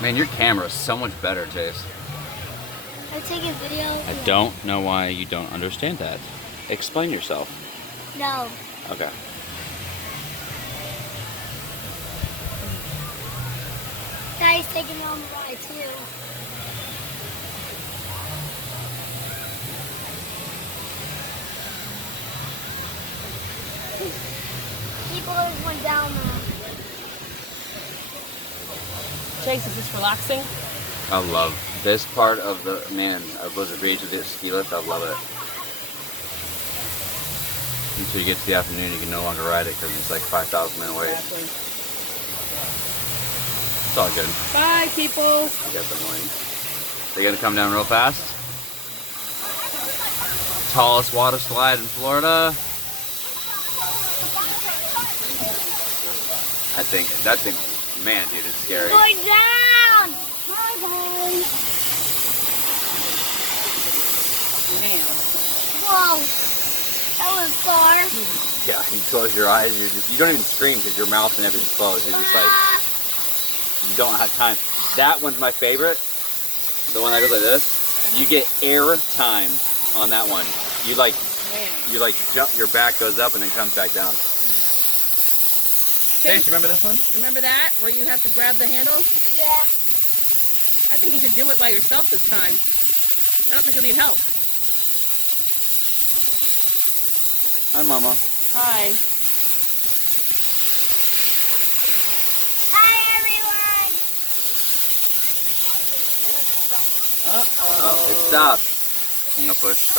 Man, your camera is so much better, Chase. I take a video. I don't know why you don't understand that. Explain yourself. No. Okay. Daddy's taking me on the ride too. People always went down there. Chase, is this relaxing? I love this part of the Blizzard Beach with the ski lift. I love it. Until you get to the afternoon, you can no longer ride it because it's like 5,000-minute wait. Exactly. It's all good. Bye, people. You got the morning. They gonna come down real fast. Tallest water slide in Florida. That thing, man, dude, it's scary. Going down! Bye, guys. Man. Whoa. That was far. Yeah, you close your eyes. You don't even scream because your mouth and everything's closed. You're just like, you don't have time. That one's my favorite. The one that goes like this. You get air time on that one. You like jump. Your back goes up and then comes back down. Chase, you remember this one? Remember that? Where you have to grab the handle? Yeah. I think you should do it by yourself this time. I don't think you'll need help. Hi, Mama. Hi. Hi, everyone. Oh, it stopped. I'm gonna push.